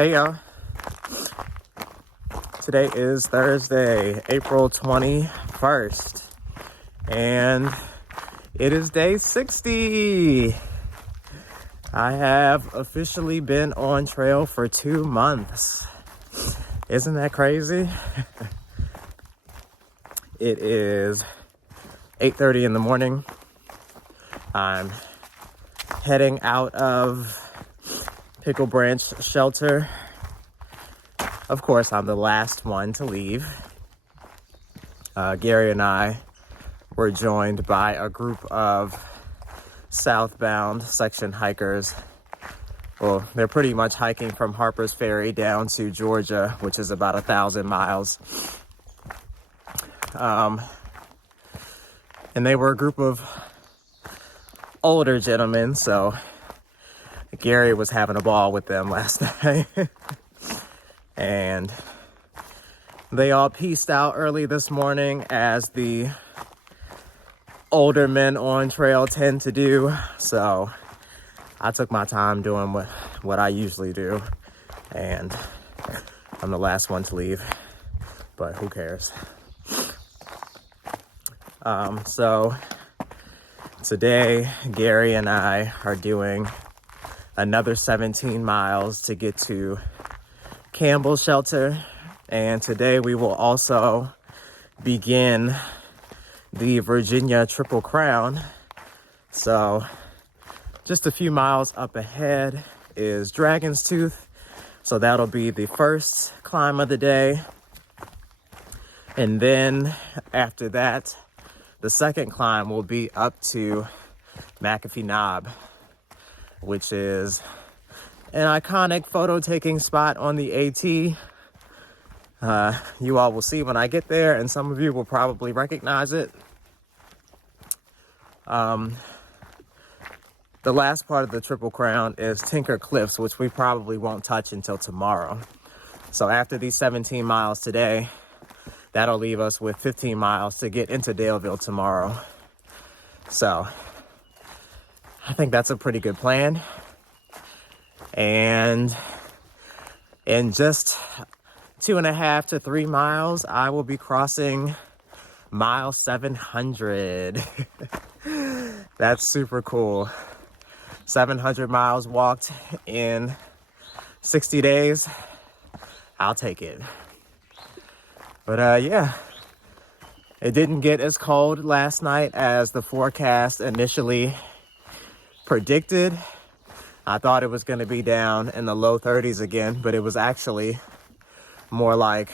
Hey y'all, today is Thursday, April 21st, and it is day 60. I have officially been on trail for 2 months. Isn't that crazy? It is 8:30 in the morning. I'm heading out of Pickle Branch shelter. Of course, I'm the last one to leave. Gary and I were joined by a group of southbound section hikers. Well, they're pretty much hiking from Harper's Ferry down to Georgia, which is about 1,000 miles. And they were a group of older gentlemen, so Gary was having a ball with them last night. And they all peaced out early this morning, as the older men on trail tend to do. So I took my time doing what I usually do, and I'm the last one to leave, but who cares? So today, Gary and I are doing another 17 miles to get to Campbell shelter. And today we will also begin the Virginia Triple Crown. So just a few miles up ahead is Dragon's Tooth. So that'll be the first climb of the day. And then after that, the second climb will be up to McAfee Knob, which is an iconic photo taking spot on the AT. You all will see when I get there, and some of you will probably recognize it. The last part of the Triple Crown is Tinker Cliffs, which we probably won't touch until tomorrow. So after these 17 miles today, that'll leave us with 15 miles to get into Daleville tomorrow. So I think that's a pretty good plan. And in just 2.5 to 3 miles, I will be crossing mile 700. That's super cool. 700 miles walked in 60 days. I'll take it. But yeah, it didn't get as cold last night as the forecast initially predicted. I thought it was going to be down in the low 30s again, but it was actually more like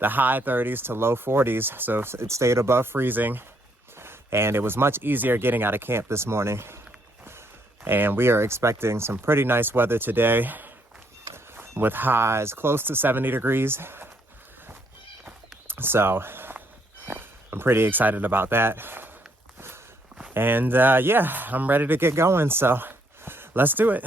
the high 30s to low 40s. So it stayed above freezing, and it was much easier getting out of camp this morning. And we are expecting some pretty nice weather today with highs close to 70 degrees. So I'm pretty excited about that. And yeah, I'm ready to get going. So let's do it.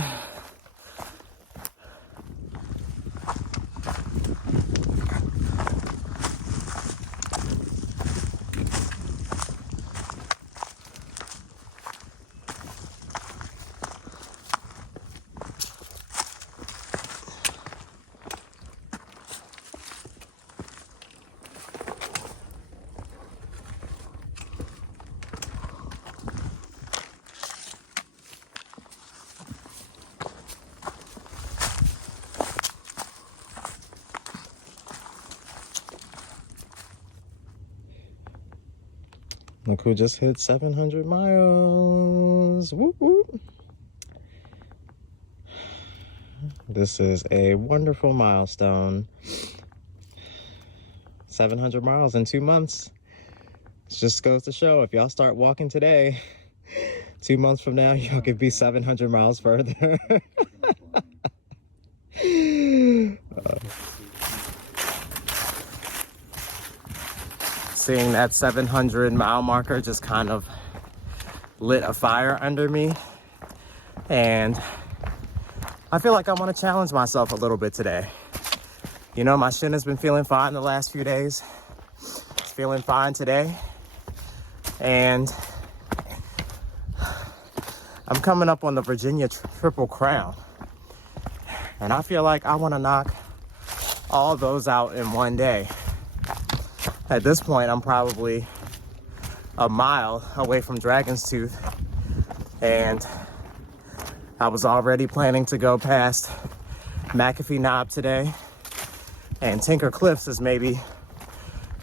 Look who just hit 700 miles. Whoop, whoop. This is a wonderful milestone. 700 miles in 2 months. It just goes to show, if y'all start walking today, 2 months from now, y'all could be 700 miles further. Seeing that 700 mile marker just kind of lit a fire under me, and I feel like I want to challenge myself a little bit today. You know, my shin has been feeling fine the last few days. It's feeling fine today, and I'm coming up on the Virginia Triple Crown. And I feel like I want to knock all those out in one day. At this point, I'm probably a mile away from Dragon's Tooth, and I was already planning to go past McAfee Knob today, and Tinker Cliffs is maybe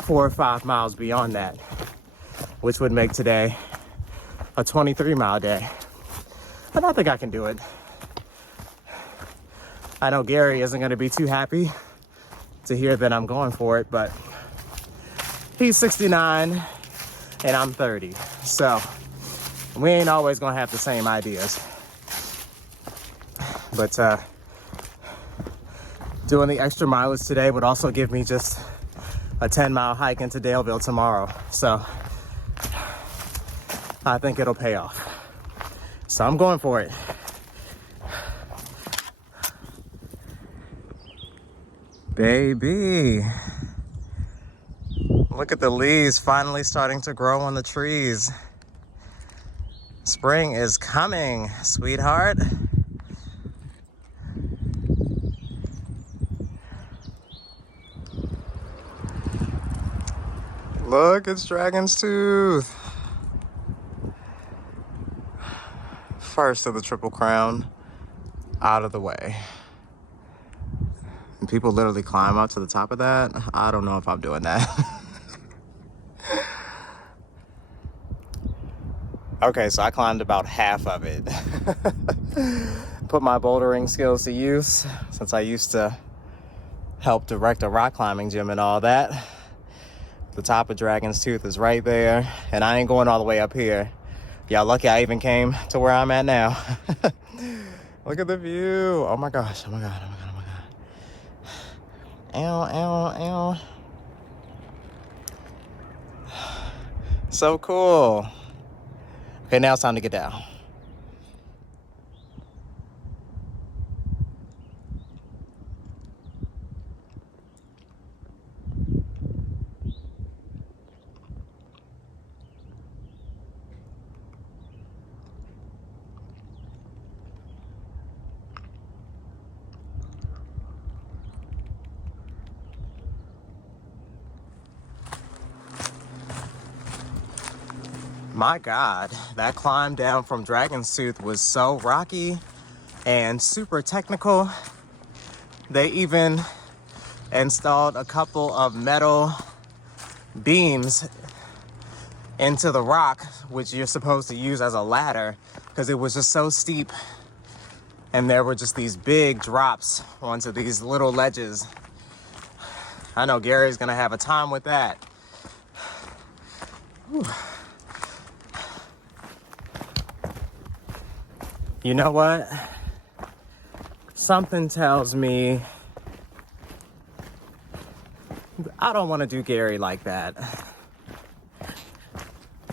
4 or 5 miles beyond that, which would make today a 23-mile day. But I think I can do it. I know Gary isn't going to be too happy to hear that I'm going for it, but he's 69 and I'm 30, so we ain't always gonna have the same ideas. But doing the extra mileage today would also give me just a 10-mile hike into Daleville tomorrow, so I think it'll pay off. So I'm going for it. Baby, look at the leaves finally starting to grow on the trees. Spring is coming, sweetheart. Look, it's Dragon's Tooth. First of the Triple Crown out of the way. And people literally climb up to the top of that. I don't know if I'm doing that. Okay, so I climbed about half of it. Put my bouldering skills to use since I used to help direct a rock climbing gym and all that. The top of Dragon's Tooth is right there, and I ain't going all the way up here. Y'all lucky I even came to where I'm at now. Look at the view. Oh my gosh, oh my God, oh my God, oh my God. Ow, ow, ow. So cool. Okay, now it's time to get down. My God, that climb down from Dragon's Tooth was so rocky and super technical. They even installed a couple of metal beams into the rock, which you're supposed to use as a ladder, because it was just so steep. And there were just these big drops onto these little ledges. I know Gary's gonna have a time with that. Whew. You know what? Something tells me I don't want to do Gary like that.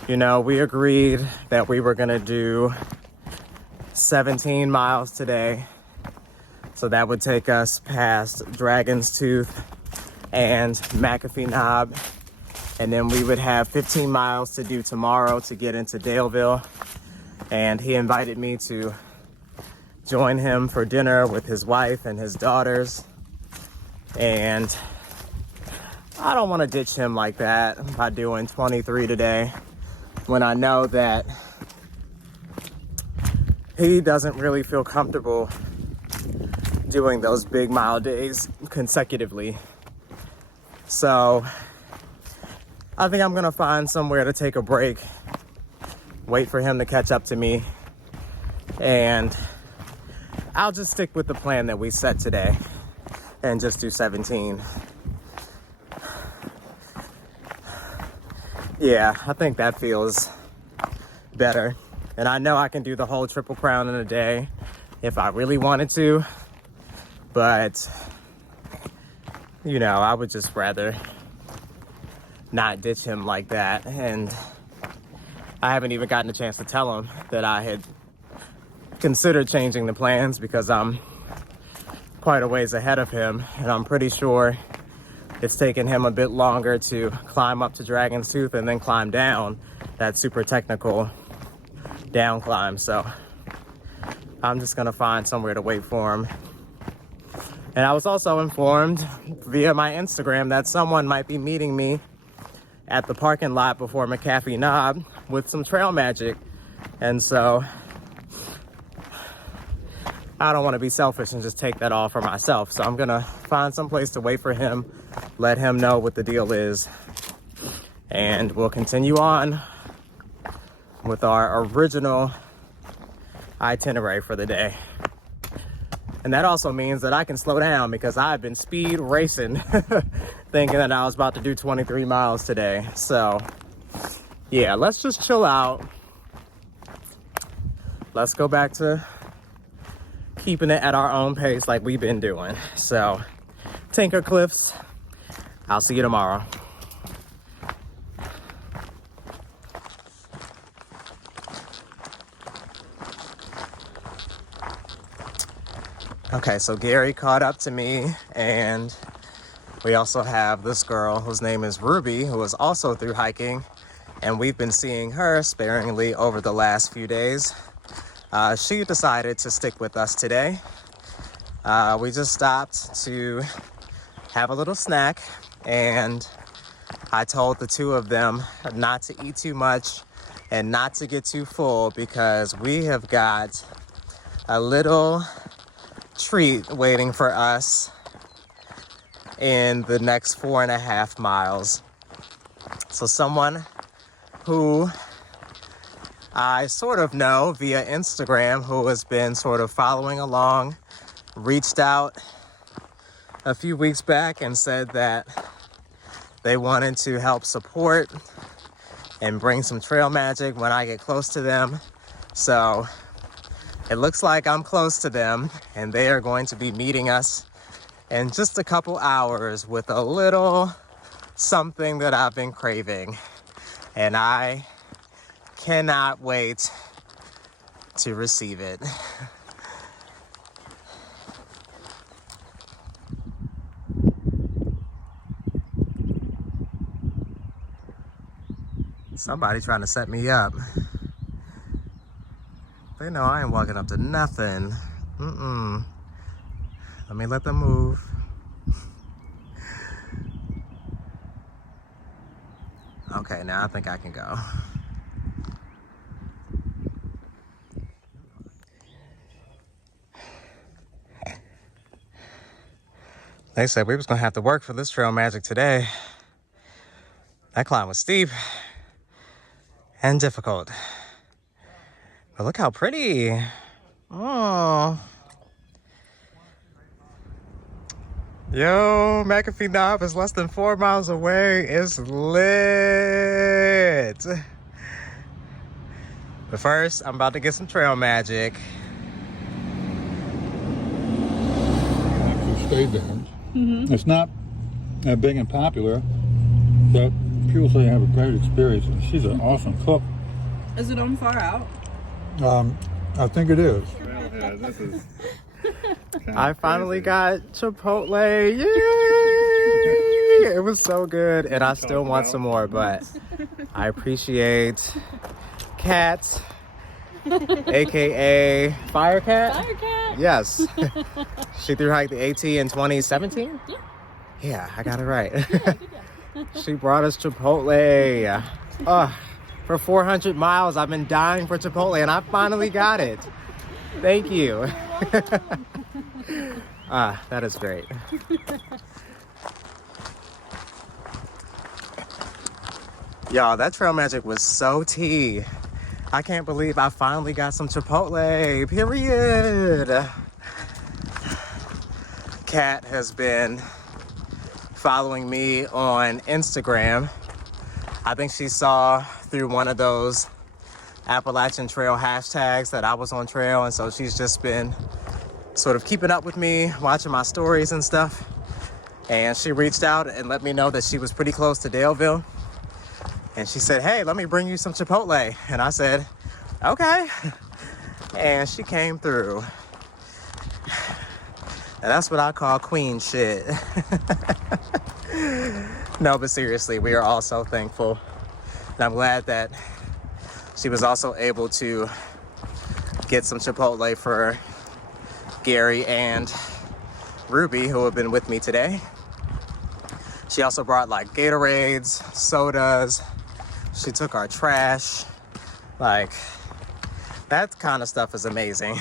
You know, we agreed that we were going to do 17 miles today. So that would take us past Dragon's Tooth and McAfee Knob. And then we would have 15 miles to do tomorrow to get into Daleville. And he invited me to join him for dinner with his wife and his daughters. And I don't want to ditch him like that by doing 23 today, when I know that he doesn't really feel comfortable doing those big mile days consecutively. So I think I'm gonna find somewhere to take a break, wait for him to catch up to me, and I'll just stick with the plan that we set today and just do 17. Yeah, I think that feels better. And I know I can do the whole Triple Crown in a day if I really wanted to, but you know, I would just rather not ditch him like that. And I haven't even gotten a chance to tell him that I had considered changing the plans, because I'm quite a ways ahead of him, and I'm pretty sure it's taken him a bit longer to climb up to Dragon's Tooth and then climb down that super technical down climb. So I'm just gonna find somewhere to wait for him And I was also informed via my Instagram that someone might be meeting me at the parking lot before McAfee Knob with some trail magic. And so I don't want to be selfish and just take that all for myself. So I'm gonna find some place to wait for him, let him know what the deal is, and we'll continue on with our original itinerary for the day. And that also means that I can slow down because I've been speed racing thinking that I was about to do 23 miles today. So yeah, let's just chill out. Let's go back to keeping it at our own pace like we've been doing. So Tinker Cliffs, I'll see you tomorrow. Okay, so Gary caught up to me, and we also have this girl whose name is Ruby, who is also through hiking, and we've been seeing her sparingly over the last few days. She decided to stick with us today. We just stopped to have a little snack, and I told the two of them not to eat too much and not to get too full because we have got a little treat waiting for us in the next 4.5 miles. So someone who I sort of know via Instagram, who has been sort of following along, reached out a few weeks back and said that they wanted to help support and bring some trail magic when I get close to them. So it looks like I'm close to them, and they are going to be meeting us in just a couple hours with a little something that I've been craving. And I cannot wait to receive it. Somebody trying to set me up. They know I ain't walking up to nothing. Let me let them move. Okay, now I think I can go. They said we was gonna have to work for this trail magic today. That climb was steep and difficult. But look how pretty. Oh. Yo, McAfee Knob is less than 4 miles away. It's lit. But first, I'm about to get some trail magic. Actually stayed there. Mm-hmm. It's not that big and popular, but people say they have a great experience. She's an awesome cook. Is it on far out? I think it is. Well, yeah, this is I finally got Chipotle. Yay! It was so good, and I still want some more, but I appreciate Kat, aka Firecat. Firecat. Yes. She thru hiked the AT in 2017? Yeah. Yeah, I got it right. Yeah, She brought us Chipotle. For 400 miles, I've been dying for Chipotle, and I finally got it. Thank you. That is great. Y'all, that trail magic was so tea. I can't believe I finally got some Chipotle, period. Kat has been following me on Instagram. I think she saw through one of those Appalachian Trail hashtags that I was on trail, and so she's just been sort of keeping up with me, watching my stories and stuff. And she reached out and let me know that she was pretty close to Daleville. And she said, hey, let me bring you some Chipotle. And I said, okay. And she came through. And that's what I call queen shit. No, but seriously, we are all so thankful. And I'm glad that she was also able to get some Chipotle for Gary and Ruby, who have been with me today. She also brought like Gatorades, sodas. She took our trash. Like, that kind of stuff is amazing.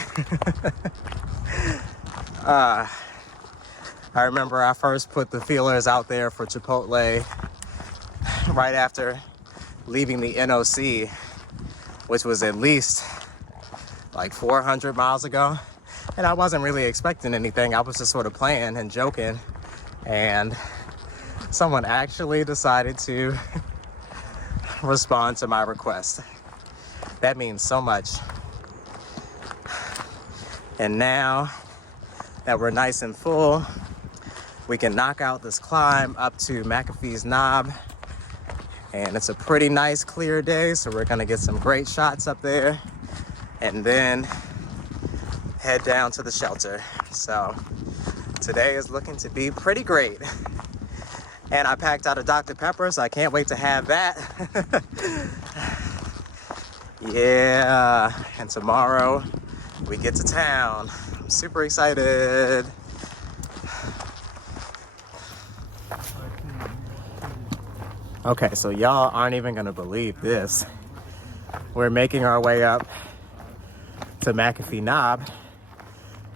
I remember I first put the feelers out there for Chipotle right after leaving the NOC, which was at least like 400 miles ago. And I wasn't really expecting anything. I was just sort of playing and joking. And someone actually decided to respond to my request. That means so much. And now that we're nice and full, we can knock out this climb up to McAfee's Knob. And it's a pretty nice clear day, so we're gonna get some great shots up there and then head down to the shelter. So today is looking to be pretty great. And I packed out a Dr. Pepper, so I can't wait to have that. Yeah, and tomorrow we get to town. I'm super excited. Okay, so y'all aren't even gonna believe this. We're making our way up to McAfee Knob,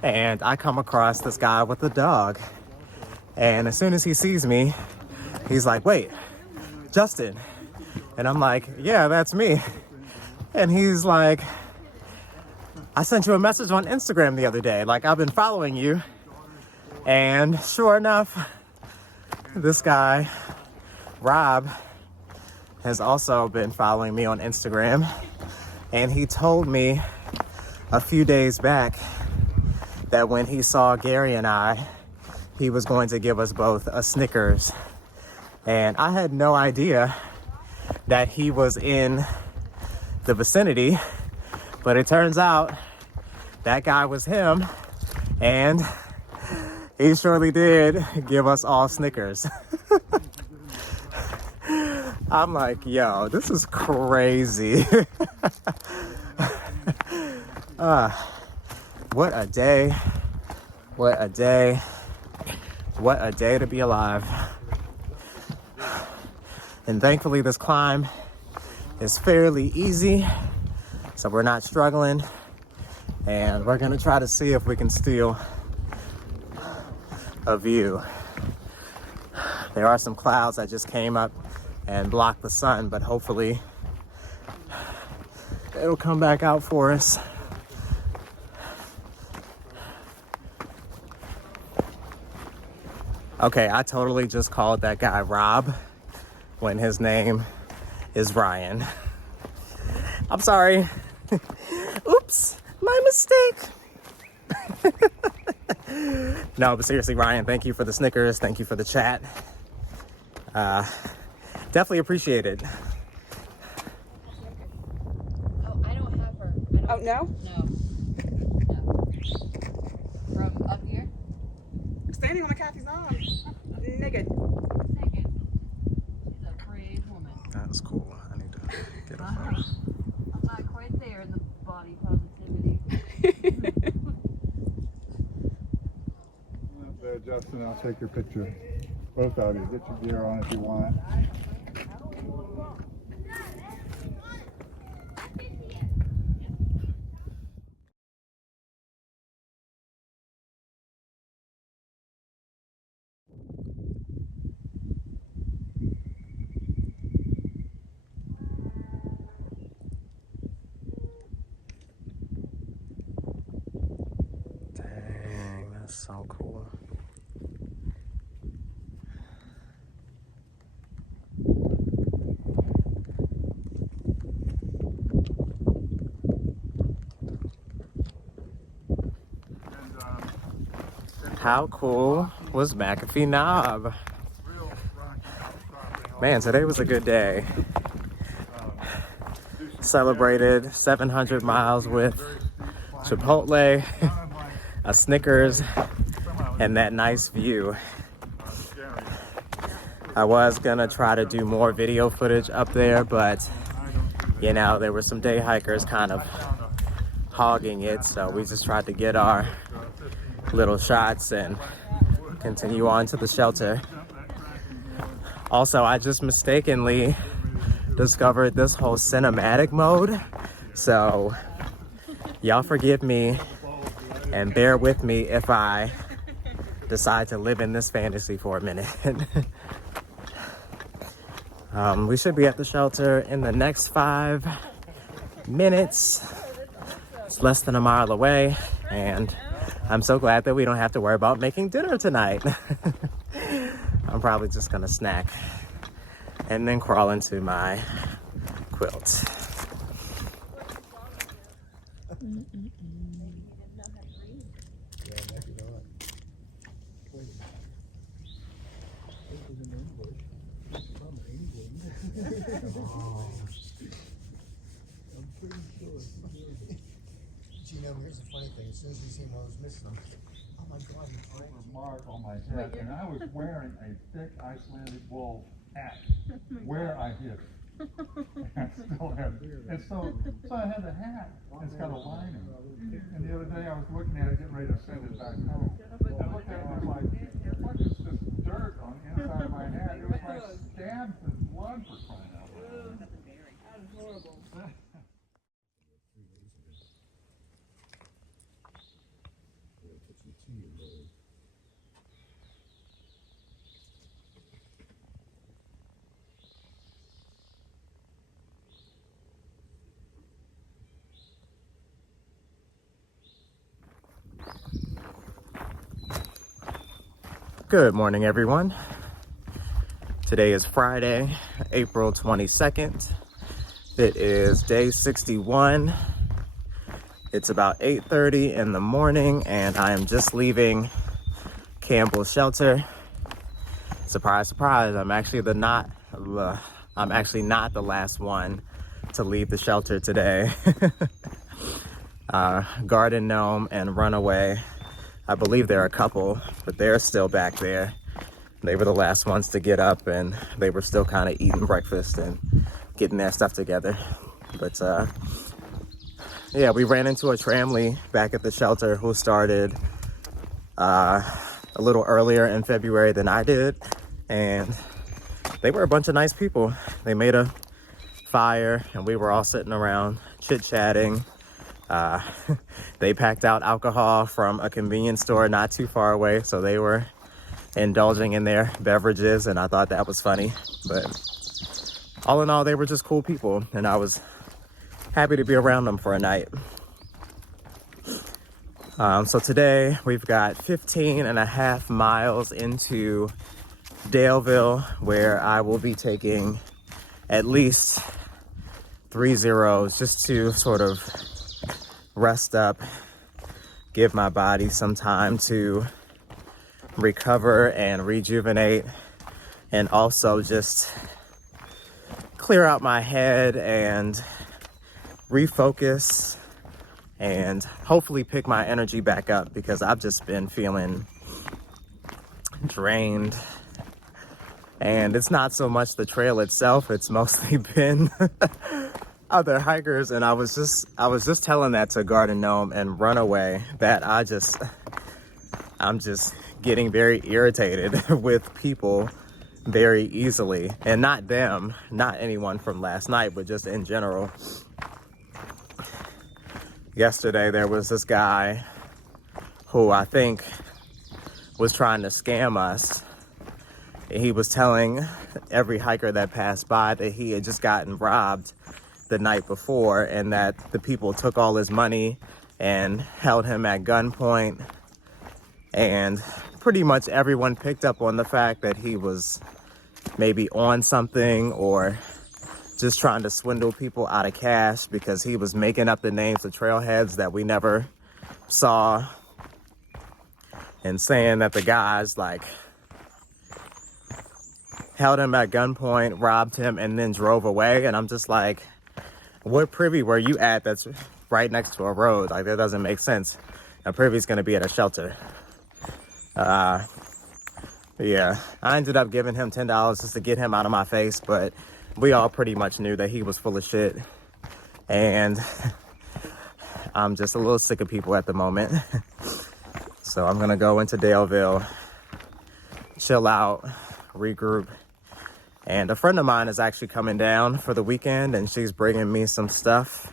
and I come across this guy with a dog. And as soon as he sees me, he's like, "Wait, Justin." And I'm like, "Yeah, that's me." And he's like, "I sent you a message on Instagram the other day. Like, I've been following you." And sure enough, this guy, Rob, has also been following me on Instagram. And he told me a few days back that when he saw Gary and I, he was going to give us both a Snickers. And I had no idea that he was in the vicinity, but it turns out that guy was him, and he surely did give us all Snickers. I'm like, yo, this is crazy. What a day. What a day. What a day to be alive. And thankfully this climb is fairly easy, so we're not struggling. And we're gonna try to see if we can steal a view. There are some clouds that just came up and blocked the sun, but hopefully it'll come back out for us. Okay, I totally just called that guy Rob when his name is Ryan. I'm sorry. Oops, my mistake. No, but seriously, Ryan, thank you for the Snickers. Thank you for the chat. Definitely appreciate it. Oh, I don't have her. Oh, no? No. From up here? Standing on McAfee's arm. Nigga. Second. She's a brave woman. That's cool. I need to get a phone. I'm not quite there in the body positivity. Up there, Justin, I'll take your picture. Both of you. Get your gear on if you want. Dang, that's so cool. How cool was McAfee Knob? Man, today was a good day. Celebrated 700 miles with Chipotle, a Snickers, and that nice view. I was gonna try to do more video footage up there, but you know, there were some day hikers kind of hogging it, so we just tried to get our little shots and continue on to the shelter. Also, I just mistakenly discovered this whole cinematic mode. So y'all forgive me and bear with me if I decide to live in this fantasy for a minute. We should be at the shelter in the next 5 minutes. It's less than a mile away, and I'm so glad that we don't have to worry about making dinner tonight. I'm probably just gonna snack and then crawl into my quilt. Gino, here's the funny thing. As soon as you see one of those missing, I'm like, oh my God, Over a mark on my head, and I was wearing a thick Icelandic wool hat where I hid it. I still have it. And so I had the hat. It's got a lining. And the other day I was looking at it, getting ready to send it back home. I looked at it and I was like, what is this dirt on the inside of my hat? It was like scabs and blood for crying out loud. That is horrible. Good morning, everyone. Today is Friday, April 22nd. It is day 61. It's about 8:30 in the morning, and I am just leaving Campbell shelter. Surprise, surprise, I'm actually not the last one to leave the shelter today. Garden Gnome and Runaway, I believe they're a couple, but they're still back there. They were the last ones to get up, and they were still kind of eating breakfast and getting their stuff together. But yeah, we ran into a tramley back at the shelter who started a little earlier in February than I did, and they were a bunch of nice people. They made a fire, and we were all sitting around chit-chatting. They packed out alcohol from a convenience store not too far away, so they were indulging in their beverages, and I thought that was funny. But all in all, they were just cool people, and I was happy to be around them for a night. So today we've got 15.5 miles into Daleville, where I will be taking at least 3 zeros just to sort of rest up, give my body some time to recover and rejuvenate, and also just clear out my head and refocus and hopefully pick my energy back up, because I've just been feeling drained. And it's not so much the trail itself, it's mostly been other hikers. And I was just telling that to Garden Gnome and Runaway, that I'm just getting very irritated with people very easily. And not them, not anyone from last night, but just in general. Yesterday there was this guy who I think was trying to scam us. He was telling every hiker that passed by that he had just gotten robbed the night before, and that the people took all his money and held him at gunpoint. And pretty much everyone picked up on the fact that he was maybe on something, or just trying to swindle people out of cash, because he was making up the names of trailheads that we never saw, and saying that the guys like held him at gunpoint, robbed him, and then drove away. And I'm just like, what privy were you at that's right next to a road? Like, that doesn't make sense. A privy's gonna be at a shelter. Yeah, I ended up giving him $10 just to get him out of my face, but we all pretty much knew that he was full of shit. And I'm just a little sick of people at the moment. So I'm gonna go into Daleville chill out, regroup. And a friend of mine is actually coming down for the weekend, and she's bringing me some stuff.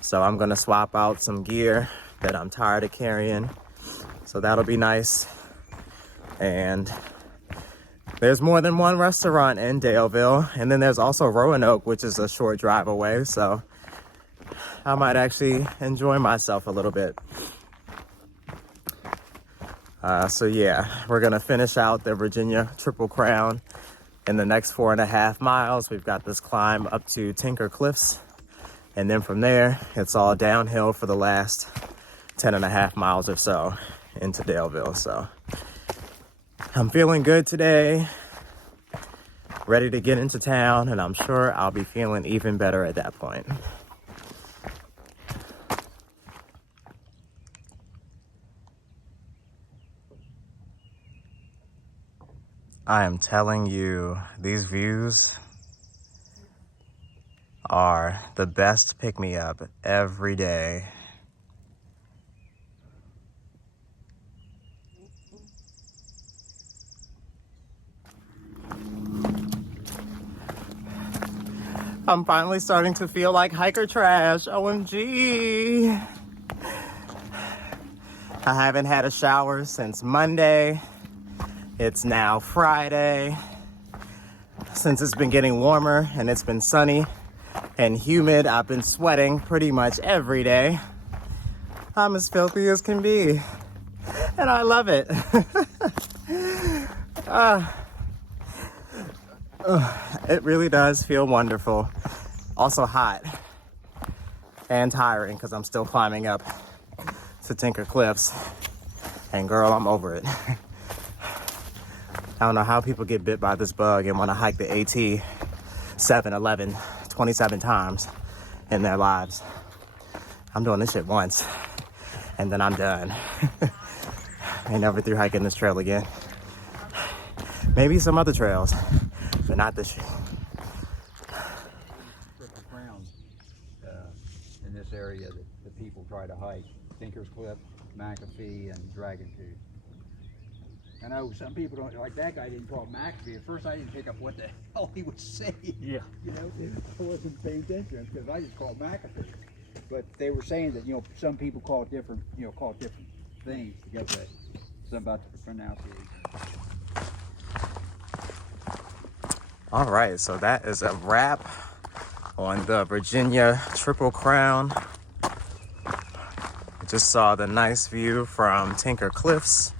So I'm gonna swap out some gear that I'm tired of carrying. So that'll be nice. And there's more than one restaurant in Daleville. And then there's also Roanoke, which is a short drive away. So I might actually enjoy myself a little bit. So yeah, we're gonna finish out the Virginia Triple Crown in the next 4.5 miles. We've got this climb up to Tinker Cliffs. And then from there, it's all downhill for the last 10.5 miles or so into Daleville. So I'm feeling good today, ready to get into town, and I'm sure I'll be feeling even better at that point. I am telling you, these views are the best pick-me-up every day. I'm finally starting to feel like hiker trash. OMG. I haven't had a shower since Monday. It's now Friday. Since it's been getting warmer and it's been sunny and humid, I've been sweating pretty much every day. I'm as filthy as can be, and I love it. It really does feel wonderful. Also hot and tiring because I'm still climbing up to Tinker Cliffs, and girl, I'm over it. I don't know how people get bit by this bug and want to hike the AT 711 27 times in their lives. I'm doing this shit once, and then I'm done. Ain't never through hiking this trail again. Maybe some other trails, but not this shit. Triple Crown in this area that the people try to hike. Tinker's Cliff, McAfee, and Dragon Tooth. I know some people don't, like that guy didn't call it McAfee. At first I didn't pick up what the hell he was saying. Yeah. You know, I wasn't paying attention because I just called McAfee. But they were saying that, you know, some people call it different, you know, call it different things to get that, something about the pronunciation. All right, so that is a wrap on the Virginia Triple Crown. I just saw the nice view from Tinker Cliffs.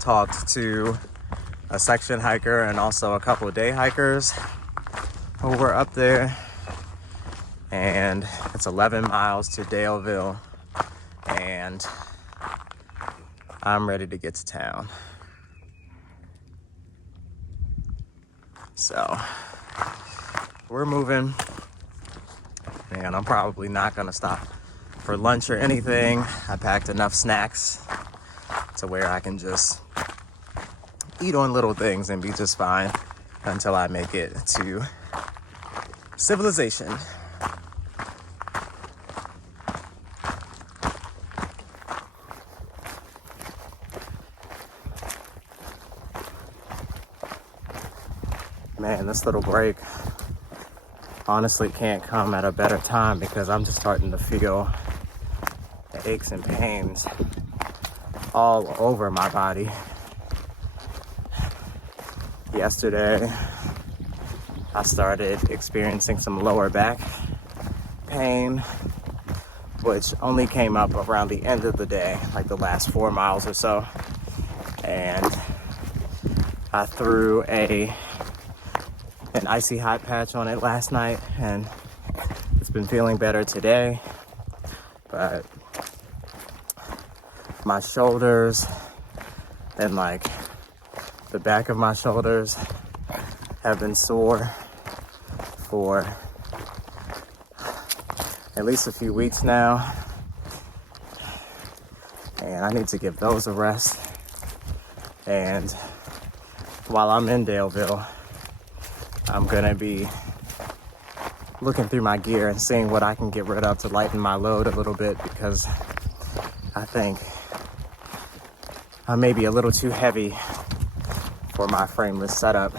Talked to a section hiker and also a couple of day hikers who were up there. And it's 11 miles to Daleville, and I'm ready to get to town. So we're moving, and I'm probably not gonna stop for lunch or anything. I packed enough snacks to where I can just eat on little things and be just fine until I make it to civilization. Man, this little break honestly can't come at a better time because I'm just starting to feel the aches and pains all over my body. Yesterday, I started experiencing some lower back pain, which only came up around the end of the day, like the last 4 miles or so. And I threw an icy hot patch on it last night, and it's been feeling better today. But my shoulders and like the back of my shoulders have been sore for at least a few weeks now, and I need to give those a rest. And while I'm in Daleville, I'm gonna be looking through my gear and seeing what I can get rid of to lighten my load a little bit, because I think I may be a little too heavy for my frameless setup.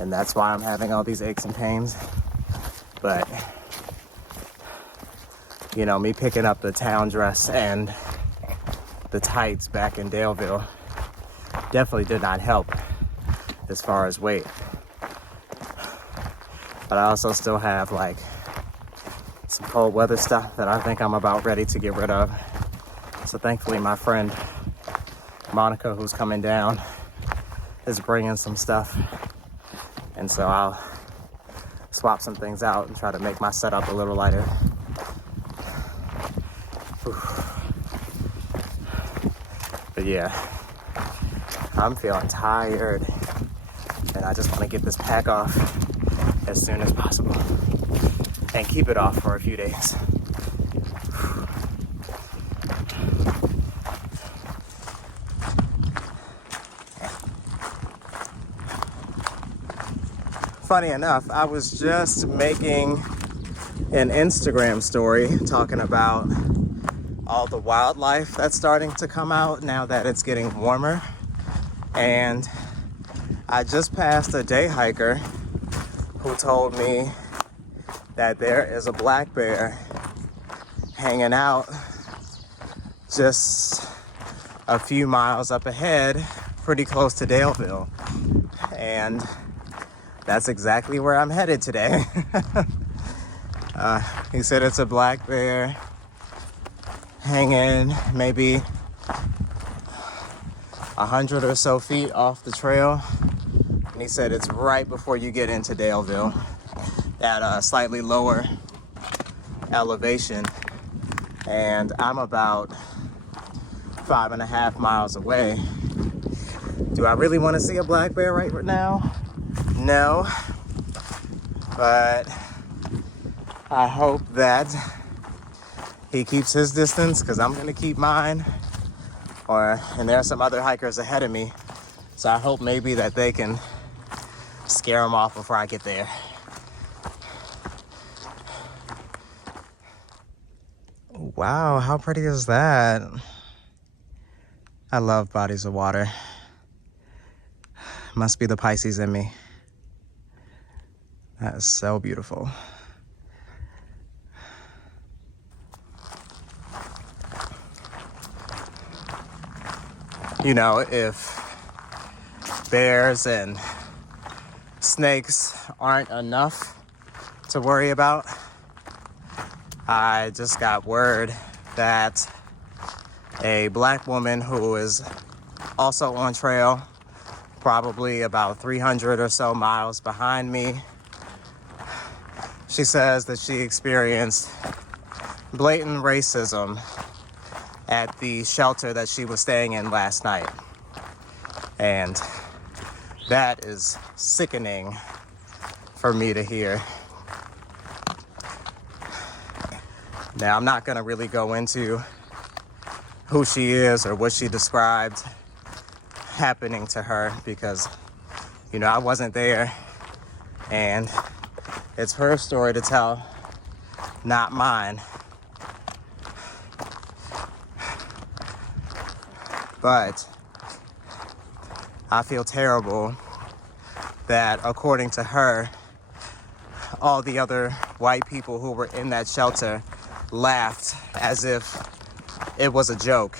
And that's why I'm having all these aches and pains. But, you know, me picking up the town dress and the tights back in Daleville definitely did not help as far as weight. But I also still have like some cold weather stuff that I think I'm about ready to get rid of. So thankfully my friend Monica, who's coming down, is bringing some stuff. And so I'll swap some things out and try to make my setup a little lighter. Whew. But yeah, I'm feeling tired and I just want to get this pack off as soon as possible and keep it off for a few days. Funny enough, I was just making an Instagram story talking about all the wildlife that's starting to come out now that it's getting warmer. And I just passed a day hiker who told me that there is a black bear hanging out just a few miles up ahead, pretty close to Daleville. And that's exactly where I'm headed today. He said it's a black bear hanging maybe 100 or so feet off the trail. And he said it's right before you get into Daleville at a slightly lower elevation. And I'm about 5.5 miles away. Do I really want to see a black bear right now? No, but I hope that he keeps his distance because I'm gonna keep mine. And there are some other hikers ahead of me, so I hope maybe that they can scare him off before I get there. Wow, how pretty is that? I love bodies of water. Must be the Pisces in me. That is so beautiful. You know, if bears and snakes aren't enough to worry about, I just got word that a black woman who is also on trail, probably about 300 or so miles behind me, she says that she experienced blatant racism at the shelter that she was staying in last night. And that is sickening for me to hear. Now, I'm not gonna really go into who she is or what she described happening to her because, you know, I wasn't there and it's her story to tell, not mine. But I feel terrible that, according to her, all the other white people who were in that shelter laughed as if it was a joke.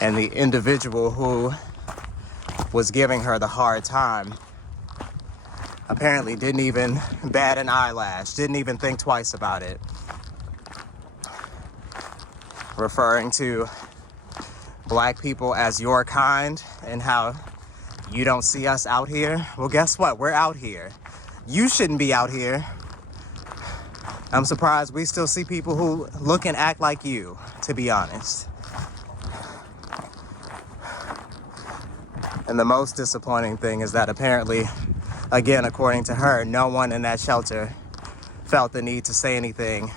And the individual who was giving her the hard time apparently didn't even bat an eyelash, didn't even think twice about it. Referring to black people as your kind and how you don't see us out here. Well, guess what? We're out here. You shouldn't be out here. I'm surprised we still see people who look and act like you, to be honest. And the most disappointing thing is that apparently, again, according to her, no one in that shelter felt the need to say anything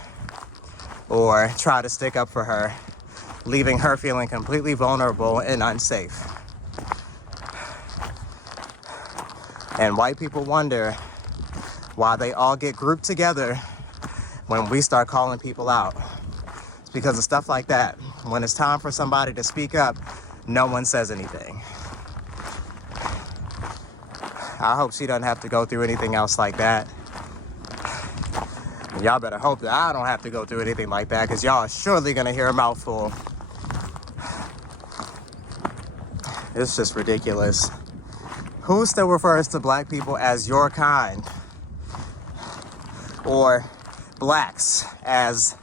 or try to stick up for her, leaving her feeling completely vulnerable and unsafe. And white people wonder why they all get grouped together when we start calling people out. It's because of stuff like that. When it's time for somebody to speak up, no one says anything. I hope she doesn't have to go through anything else like that. Y'all better hope that I don't have to go through anything like that, because y'all are surely gonna hear a mouthful. It's just ridiculous. Who still refers to black people as your kind? Or blacks, as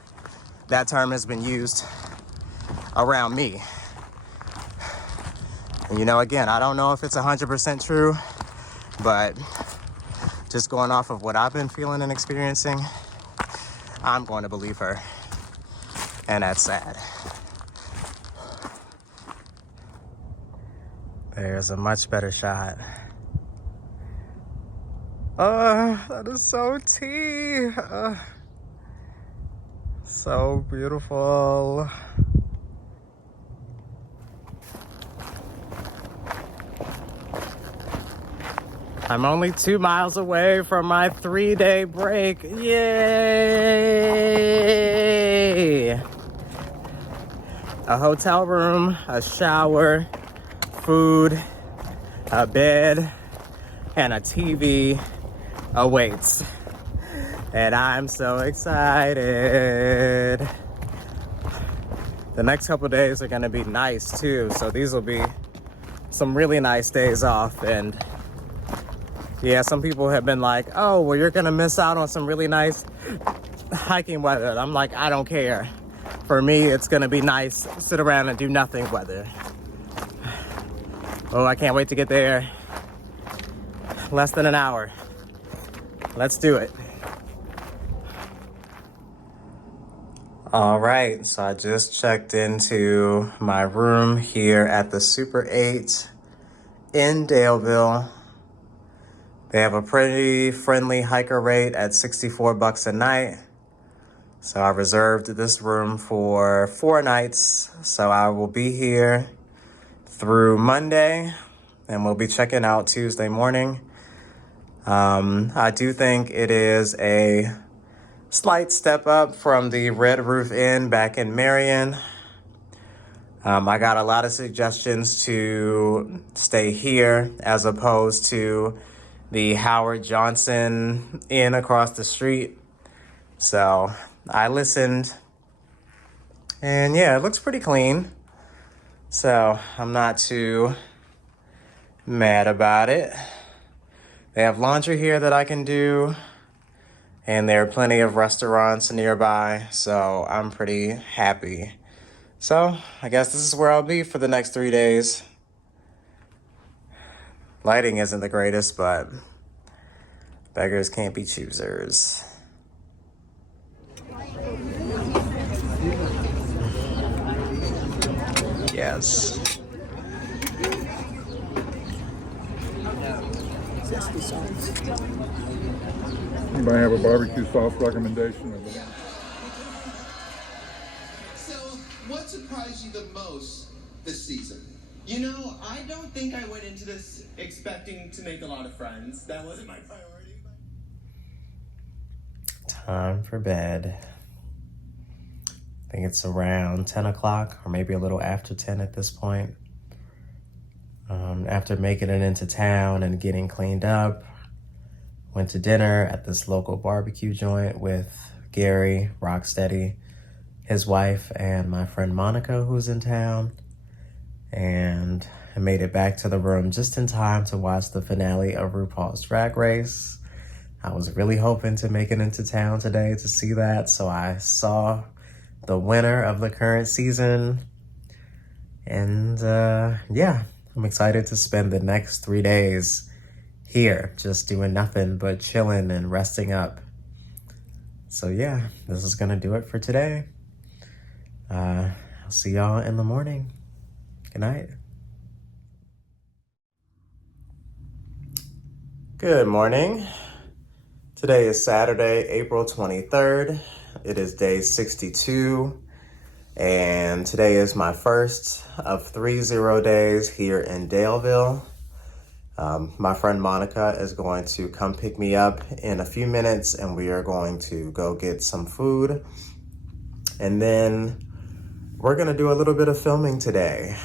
that term has been used around me. And you know, again, I don't know if it's 100% true, but just going off of what I've been feeling and experiencing, I'm going to believe her. And that's sad. There's a much better shot. Oh, that is so tea. So beautiful. I'm only 2 miles away from my 3-day break. Yay! A hotel room, a shower, food, a bed, and a TV awaits. And I'm so excited. The next couple days are gonna be nice too. So these will be some really nice days off. And yeah, some people have been like, oh, well, you're gonna miss out on some really nice hiking weather. And I'm like, I don't care. For me, it's gonna be nice, sit around and do nothing weather. Oh, I can't wait to get there. Less than an hour. Let's do it. All right, so I just checked into my room here at the Super 8 in Daleville. They have a pretty friendly hiker rate at $64 a night. So I reserved this room for 4 nights. So I will be here through Monday, and we'll be checking out Tuesday morning. I do think it is a slight step up from the Red Roof Inn back in Marion. I got a lot of suggestions to stay here as opposed to the Howard Johnson Inn across the street. So I listened, and yeah, it looks pretty clean. So I'm not too mad about it. They have laundry here that I can do, and there are plenty of restaurants nearby, so I'm pretty happy. So I guess this is where I'll be for the next 3 days. Lighting isn't the greatest, but beggars can't be choosers. Yes. Anybody have a barbecue sauce recommendation? So, what surprised you the most this season? You know, I don't think I went into this expecting to make a lot of friends. That wasn't my priority. Time for bed. I think it's around 10 o'clock or maybe a little after 10 at this point. After making it into town and getting cleaned up, went to dinner at this local barbecue joint with Gary Rocksteady, his wife, and my friend Monica, who's in town. And I made it back to the room just in time to watch the finale of RuPaul's Drag Race. I was really hoping to make it into town today to see that, so I saw the winner of the current season. And yeah, I'm excited to spend the next 3 days here, just doing nothing but chilling and resting up. So yeah, this is gonna do it for today. I'll see y'all in the morning. Good night. Good morning. Today is Saturday, April 23rd. It is day 62. And today is my first of 3 0 days here in Daleville. My friend Monica is going to come pick me up in a few minutes, and we are going to go get some food. And then we're gonna do a little bit of filming today.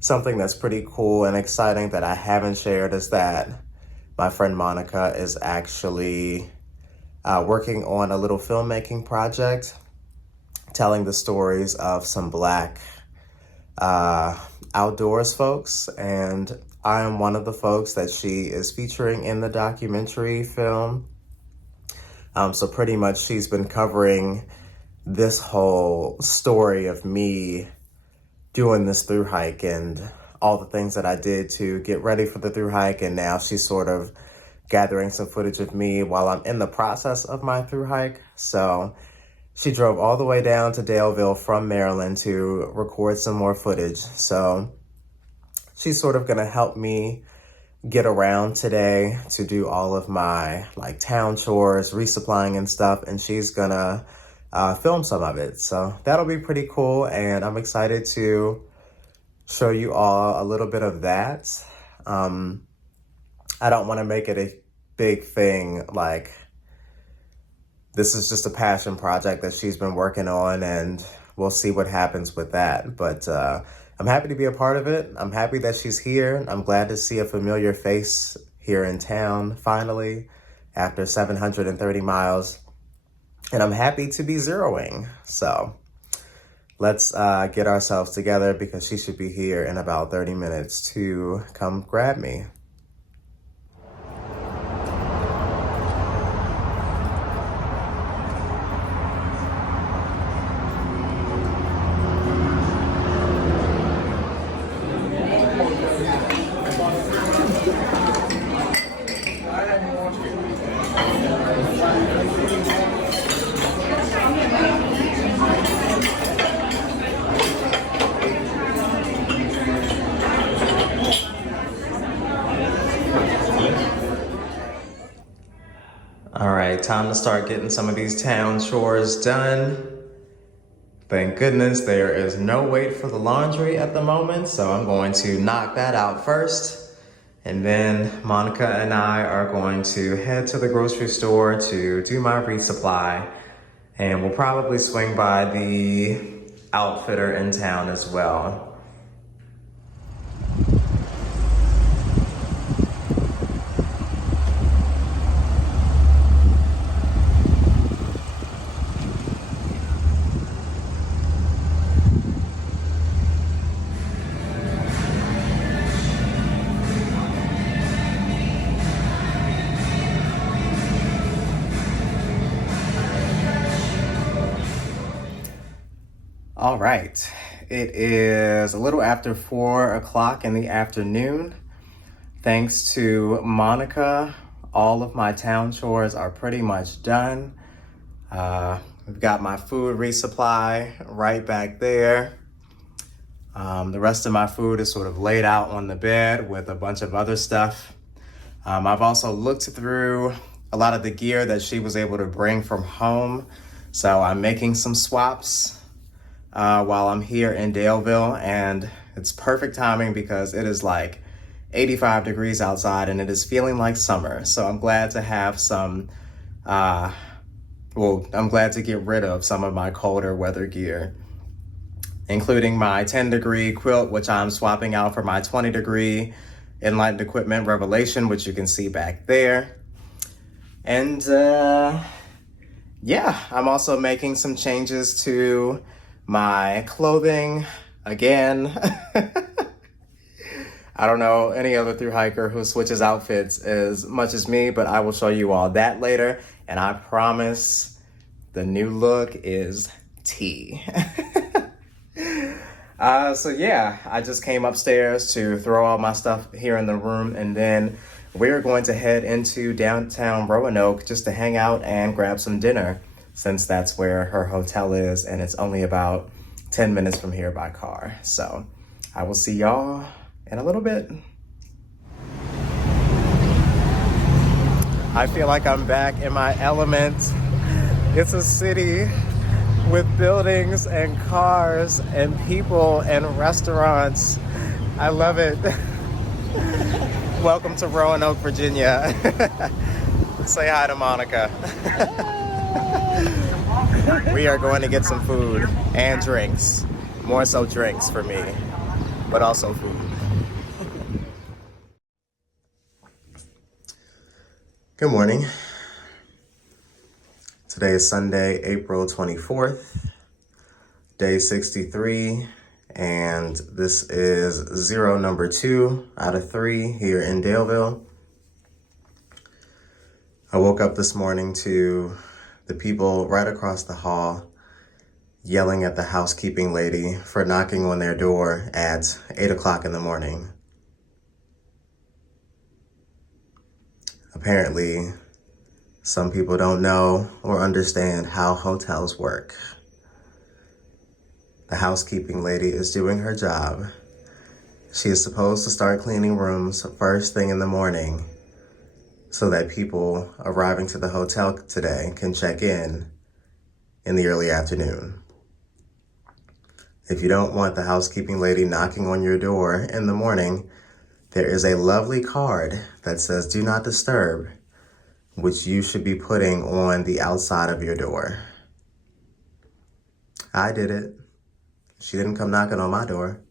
Something that's pretty cool and exciting that I haven't shared is that my friend Monica is actually working on a little filmmaking project telling the stories of some Black outdoors folks, and I am one of the folks that she is featuring in the documentary film. So pretty much she's been covering this whole story of me doing this through hike and all the things that I did to get ready for the through hike, and now she's sort of gathering some footage of me while I'm in the process of my through hike. So she drove all the way down to Daleville from Maryland to record some more footage. So she's sort of gonna help me get around today to do all of my like town chores, resupplying and stuff, and she's gonna film some of it. So that'll be pretty cool, and I'm excited to show you all a little bit of that. I don't want to make it a big thing, like this is just a passion project that she's been working on, and we'll see what happens with that. But I'm happy to be a part of it. I'm happy that she's here. I'm glad to see a familiar face here in town, finally, after 730 miles. And I'm happy to be zeroing. So let's get ourselves together because she should be here in about 30 minutes to come grab me. All right, time to start getting some of these town chores done. Thank goodness there is no wait for the laundry at the moment, so I'm going to knock that out first. And then Monica and I are going to head to the grocery store to do my resupply. And we'll probably swing by the outfitter in town as well. All right, it is a little after 4 o'clock in the afternoon. Thanks to Monica, all of my town chores are pretty much done. We've got my food resupply right back there. The rest of my food is sort of laid out on the bed with a bunch of other stuff. I've also looked through a lot of the gear that she was able to bring from home. So I'm making some swaps while I'm here in Daleville, and it's perfect timing because it is like 85 degrees outside and it is feeling like summer. So I'm glad to have some, I'm glad to get rid of some of my colder weather gear, including my 10-degree quilt, which I'm swapping out for my 20-degree Enlightened Equipment Revelation, which you can see back there. And yeah, I'm also making some changes to my clothing again. I don't know any other thru hiker who switches outfits as much as me, but I will show you all that later. And I promise the new look is tea. So yeah, I just came upstairs to throw all my stuff here in the room, and then we're going to head into downtown Roanoke just to hang out and grab some dinner, since that's where her hotel is, and it's only about 10 minutes from here by car. So I will see y'all in a little bit. I feel like I'm back in my element. It's a city with buildings and cars and people and restaurants. I love it. Welcome to Roanoke, Virginia. Say hi to Monica. We are going to get some food and drinks. More so drinks for me, but also food. Good morning. Today is Sunday, April 24th, day 63, and this is zero number 2 out of 3 here in Daleville. I woke up this morning to the people right across the hall yelling at the housekeeping lady for knocking on their door at 8 o'clock in the morning. Apparently, some people don't know or understand how hotels work. The housekeeping lady is doing her job. She is supposed to start cleaning rooms first thing in the morning so that people arriving to the hotel today can check in the early afternoon. If you don't want the housekeeping lady knocking on your door in the morning, there is a lovely card that says "Do Not Disturb," which you should be putting on the outside of your door. I did it. She didn't come knocking on my door.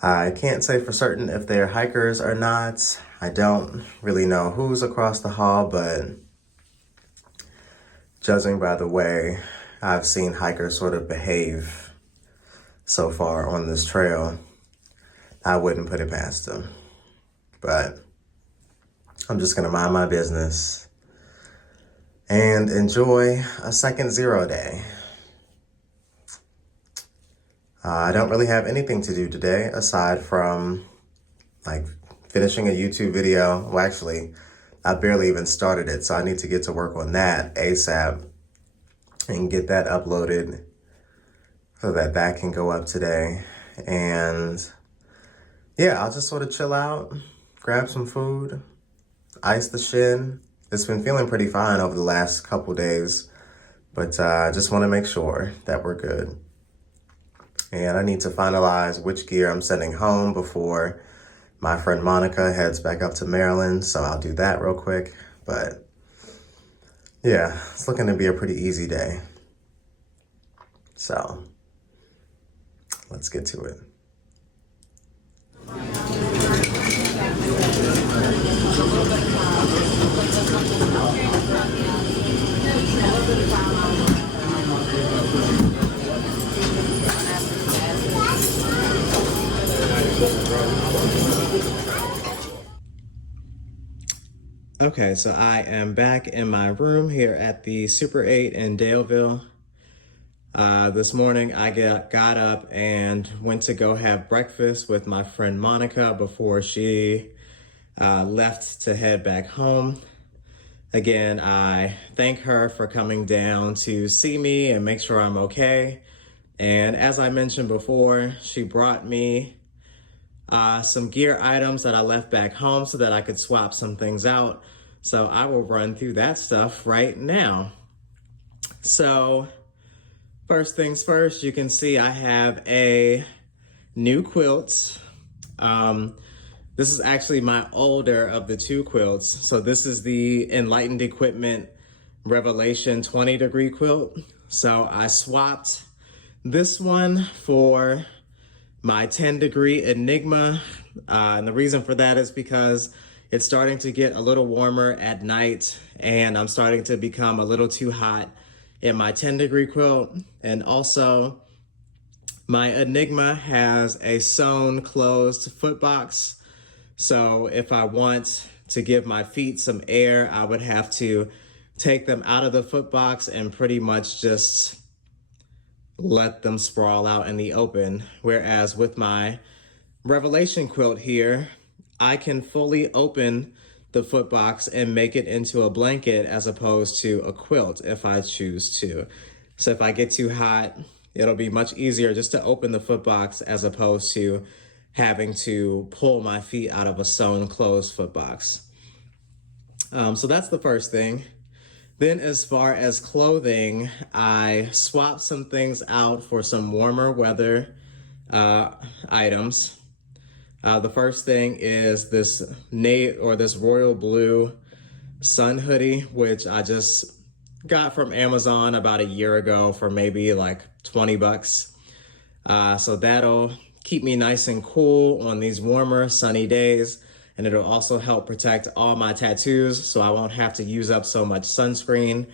I can't say for certain if they're hikers or not. I don't really know who's across the hall, but judging by the way I've seen hikers sort of behave so far on this trail, I wouldn't put it past them. But I'm just gonna mind my business and enjoy a second zero day. I don't really have anything to do today aside from like finishing a YouTube video. Well, actually, I barely even started it, so I need to get to work on that ASAP and get that uploaded so that that can go up today. And yeah, I'll just sort of chill out, grab some food, ice the shin. It's been feeling pretty fine over the last couple days, but I just want to make sure that we're good. And I need to finalize which gear I'm sending home before my friend Monica heads back up to Maryland, so I'll do that real quick. But yeah, it's looking to be a pretty easy day. So let's get to it. Okay, so I am back in my room here at the Super 8 in Daleville. This morning I got up and went to go have breakfast with my friend Monica before she left to head back home. Again, I thank her for coming down to see me and make sure I'm okay. And as I mentioned before, she brought me some gear items that I left back home so that I could swap some things out. So I will run through that stuff right now. So first things first, you can see I have a new quilt. This is actually my older of the two quilts. So this is the Enlightened Equipment Revelation 20-degree quilt. So I swapped this one for my 10-degree Enigma. And the reason for that is because it's starting to get a little warmer at night and I'm starting to become a little too hot in my 10-degree quilt. And also my Enigma has a sewn closed foot box. So if I want to give my feet some air, I would have to take them out of the foot box and pretty much just let them sprawl out in the open. Whereas with my Revelation quilt here, I can fully open the foot box and make it into a blanket as opposed to a quilt if I choose to. So if I get too hot, it'll be much easier just to open the foot box as opposed to having to pull my feet out of a sewn closed foot box. So that's the first thing. Then as far as clothing, I swapped some things out for some warmer weather items. The first thing is this royal blue sun hoodie, which I just got from Amazon about a year ago for maybe like 20 bucks. So that'll keep me nice and cool on these warmer, sunny days. And it'll also help protect all my tattoos so I won't have to use up so much sunscreen.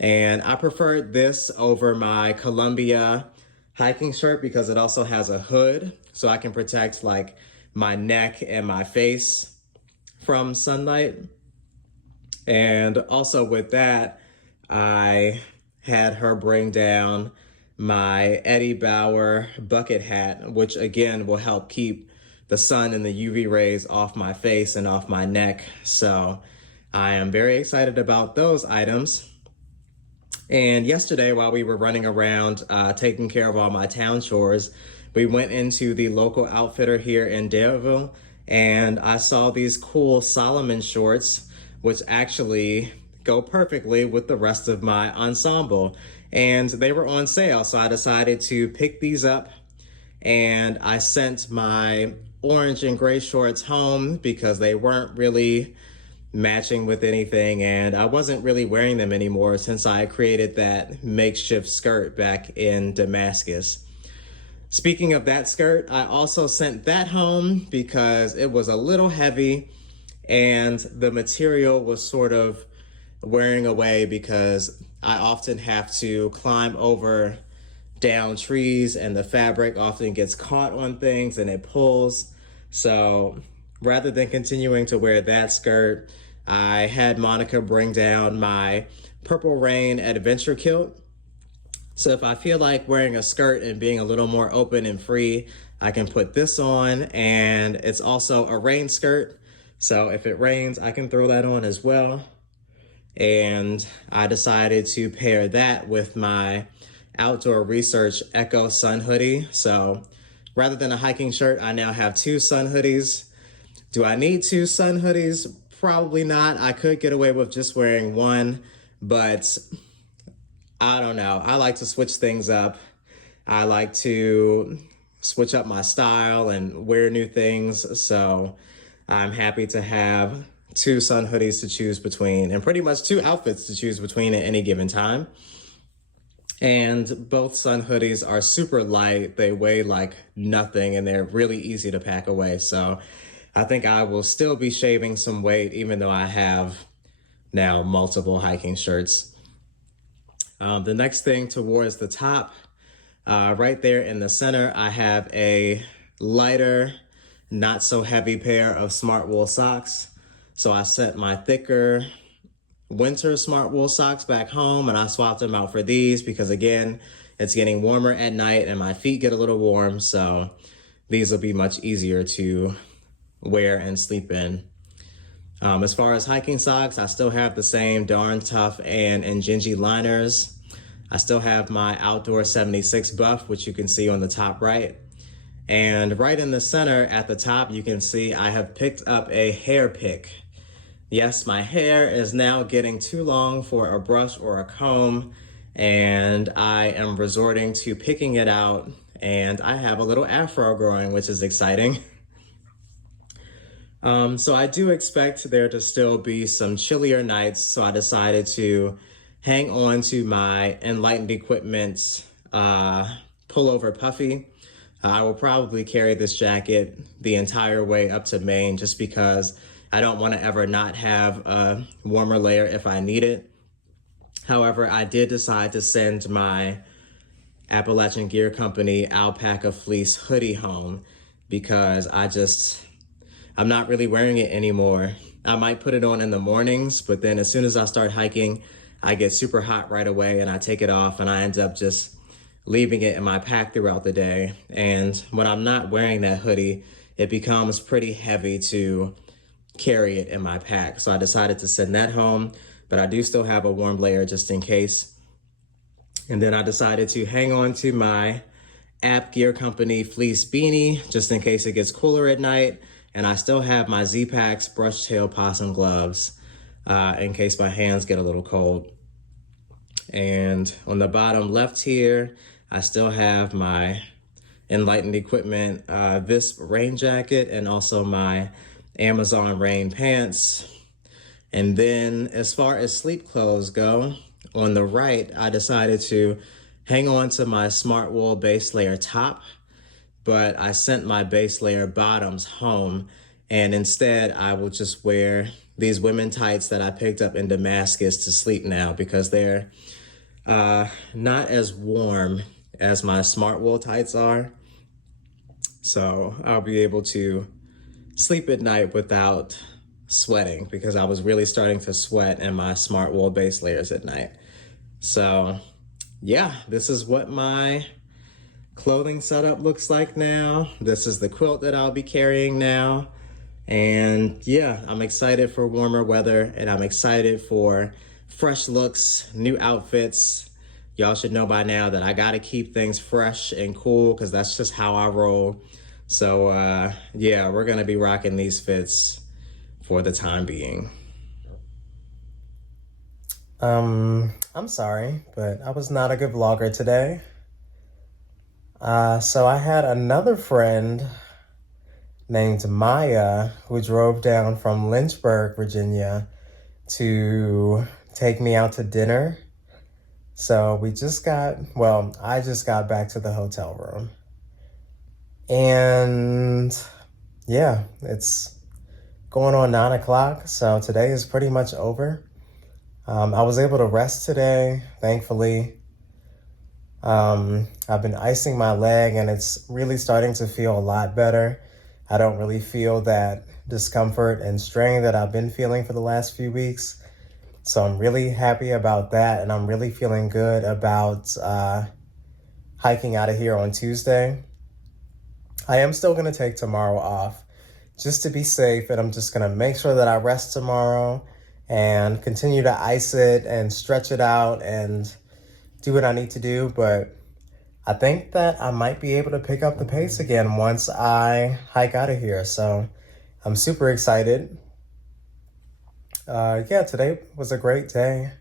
And I preferred this over my Columbia hiking shirt because it also has a hood so I can protect like my neck and my face from sunlight. And also with that, I had her bring down my Eddie Bauer bucket hat, which again will help keep the sun and the UV rays off my face and off my neck. So I am very excited about those items. And yesterday, while we were running around taking care of all my town chores, we went into the local outfitter here in Daleville, and I saw these cool Solomon shorts, which actually go perfectly with the rest of my ensemble. And they were on sale, so I decided to pick these up. And I sent my orange and gray shorts home because they weren't really matching with anything, and I wasn't really wearing them anymore since I created that makeshift skirt back in Damascus. Speaking of that skirt, I also sent that home because it was a little heavy and the material was sort of wearing away because I often have to climb over down trees and the fabric often gets caught on things and it pulls. So rather than continuing to wear that skirt, I had Monica bring down my Purple Rain adventure kilt. So if I feel like wearing a skirt and being a little more open and free, I can put this on, and it's also a rain skirt. So if it rains, I can throw that on as well. And I decided to pair that with my Outdoor Research Echo Sun hoodie. So rather than a hiking shirt, I now have 2 sun hoodies. Do I need 2 sun hoodies? Probably not. I could get away with just wearing one, but I don't know. I like to switch things up. I like to switch up my style and wear new things. So I'm happy to have 2 sun hoodies to choose between and pretty much 2 outfits to choose between at any given time. And both sun hoodies are super light. They weigh like nothing and they're really easy to pack away. So I think I will still be shaving some weight even though I have now multiple hiking shirts. The next thing towards the top, right there in the center, I have a lighter, not so heavy pair of Smart Wool socks. So I sent my thicker winter Smart Wool socks back home and I swapped them out for these because again, it's getting warmer at night and my feet get a little warm. So these will be much easier to wear and sleep in. As far as hiking socks, I still have the same Darn Tough and Injinji liners. I still have my Outdoor 76 buff, which you can see on the top right. And right in the center at the top, you can see I have picked up a hair pick. Yes, my hair is now getting too long for a brush or a comb, and I am resorting to picking it out, and I have a little afro growing, which is exciting. So I do expect there to still be some chillier nights, so I decided to hang on to my Enlightened Equipment pullover puffy. I will probably carry this jacket the entire way up to Maine just because I don't want to ever not have a warmer layer if I need it. However, I did decide to send my Appalachian Gear Company alpaca fleece hoodie home because I'm not really wearing it anymore. I might put it on in the mornings, but then as soon as I start hiking, I get super hot right away and I take it off and I end up just leaving it in my pack throughout the day. And when I'm not wearing that hoodie, it becomes pretty heavy to carry it in my pack. So I decided to send that home, but I do still have a warm layer just in case. And then I decided to hang on to my App Gear Company fleece beanie just in case it gets cooler at night. And I still have my Z-Packs brush tail possum gloves in case my hands get a little cold. And on the bottom left here, I still have my Enlightened Equipment Visp rain jacket and also my Amazon rain pants. And then as far as sleep clothes go, on the right, I decided to hang on to my smart wool base layer top, but I sent my base layer bottoms home, and instead I will just wear these women tights that I picked up in Damascus to sleep now because they're not as warm as my smart wool tights are. So I'll be able to sleep at night without sweating because I was really starting to sweat in my smart wool base layers at night. So yeah, this is what my clothing setup looks like now. This is the quilt that I'll be carrying now. And yeah, I'm excited for warmer weather and I'm excited for fresh looks, new outfits. Y'all should know by now that I gotta keep things fresh and cool because that's just how I roll. So yeah, we're gonna be rocking these fits for the time being. I'm sorry, but I was not a good vlogger today. So I had another friend named Maya who drove down from Lynchburg, Virginia to take me out to dinner. So I just got back to the hotel room. And yeah, it's going on 9 o'clock. So today is pretty much over. I was able to rest today, thankfully. I've been icing my leg and it's really starting to feel a lot better. I don't really feel that discomfort and strain that I've been feeling for the last few weeks. So I'm really happy about that. And I'm really feeling good about hiking out of here on Tuesday. I am still going to take tomorrow off just to be safe. And I'm just going to make sure that I rest tomorrow and continue to ice it and stretch it out and do what I need to do. But I think that I might be able to pick up the pace again once I hike out of here. So I'm super excited. Yeah, today was a great day.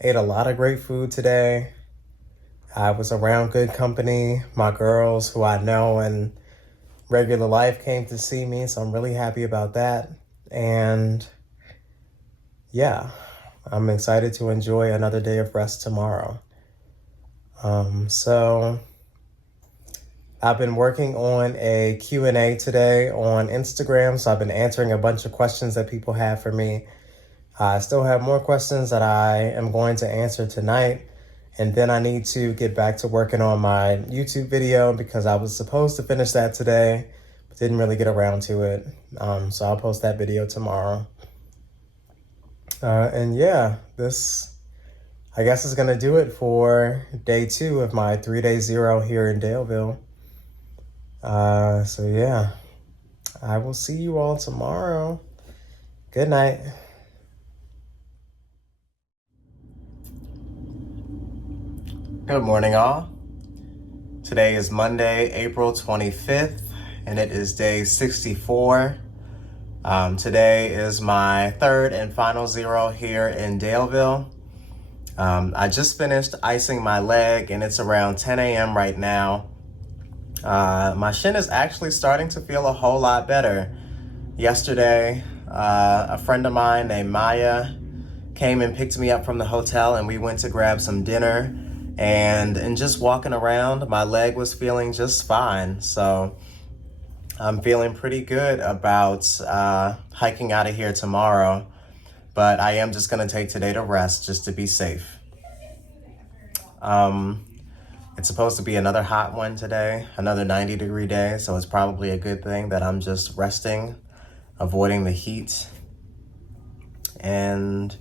Ate a lot of great food today. I was around good company. My girls who I know in regular life came to see me. So I'm really happy about that. And yeah, I'm excited to enjoy another day of rest tomorrow. So I've been working on a Q&A today on Instagram. So I've been answering a bunch of questions that people have for me. I still have more questions that I am going to answer tonight. And then I need to get back to working on my YouTube video because I was supposed to finish that today, but didn't really get around to it. So I'll post that video tomorrow. And yeah, this, I guess, is going to do it for day 2 of my 3-day zero here in Daleville. So yeah, I will see you all tomorrow. Good night. Good morning, all. Today is Monday, April 25th, and it is day 64. Today is my 3rd and final zero here in Daleville. I just finished icing my leg, and it's around 10 a.m. right now. My shin is actually starting to feel a whole lot better. Yesterday, a friend of mine named Maya came and picked me up from the hotel, and we went to grab some dinner. And in just walking around, my leg was feeling just fine. So I'm feeling pretty good about hiking out of here tomorrow. But I am just going to take today to rest just to be safe. It's supposed to be another hot one today, another 90-degree day. So it's probably a good thing that I'm just resting, avoiding the heat. And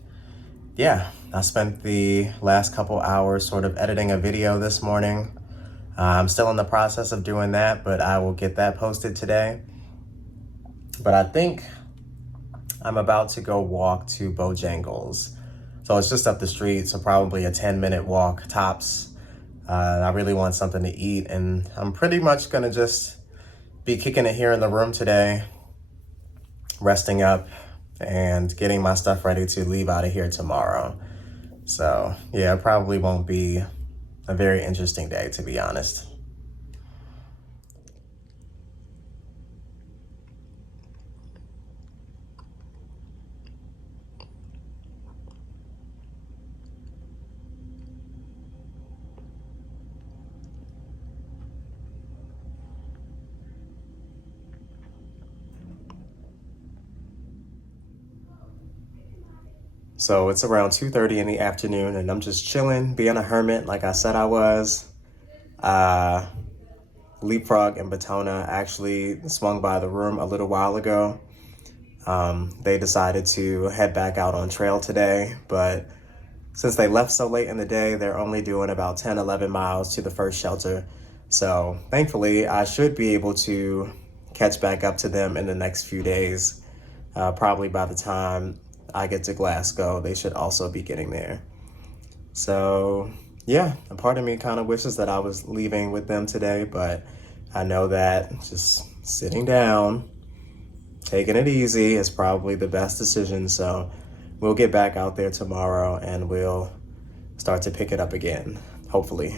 yeah, I spent the last couple hours sort of editing a video this morning. I'm still in the process of doing that, but I will get that posted today. But I think I'm about to go walk to Bojangles. So it's just up the street, so probably a 10-minute walk tops. I really want something to eat, and I'm pretty much gonna just be kicking it here in the room today, resting up and getting my stuff ready to leave out of here tomorrow. So yeah, it probably won't be a very interesting day, to be honest. So it's around 2:30 in the afternoon, and I'm just chilling, being a hermit like I said I was. Leapfrog and Batona actually swung by the room a little while ago. They decided to head back out on trail today, but since they left so late in the day, they're only doing about 10, 11 miles to the first shelter. So thankfully, I should be able to catch back up to them in the next few days. Probably by the time I get to Glasgow, they should also be getting there. So yeah, a part of me kind of wishes that I was leaving with them today, but I know that just sitting down, taking it easy is probably the best decision. So we'll get back out there tomorrow and we'll start to pick it up again, hopefully.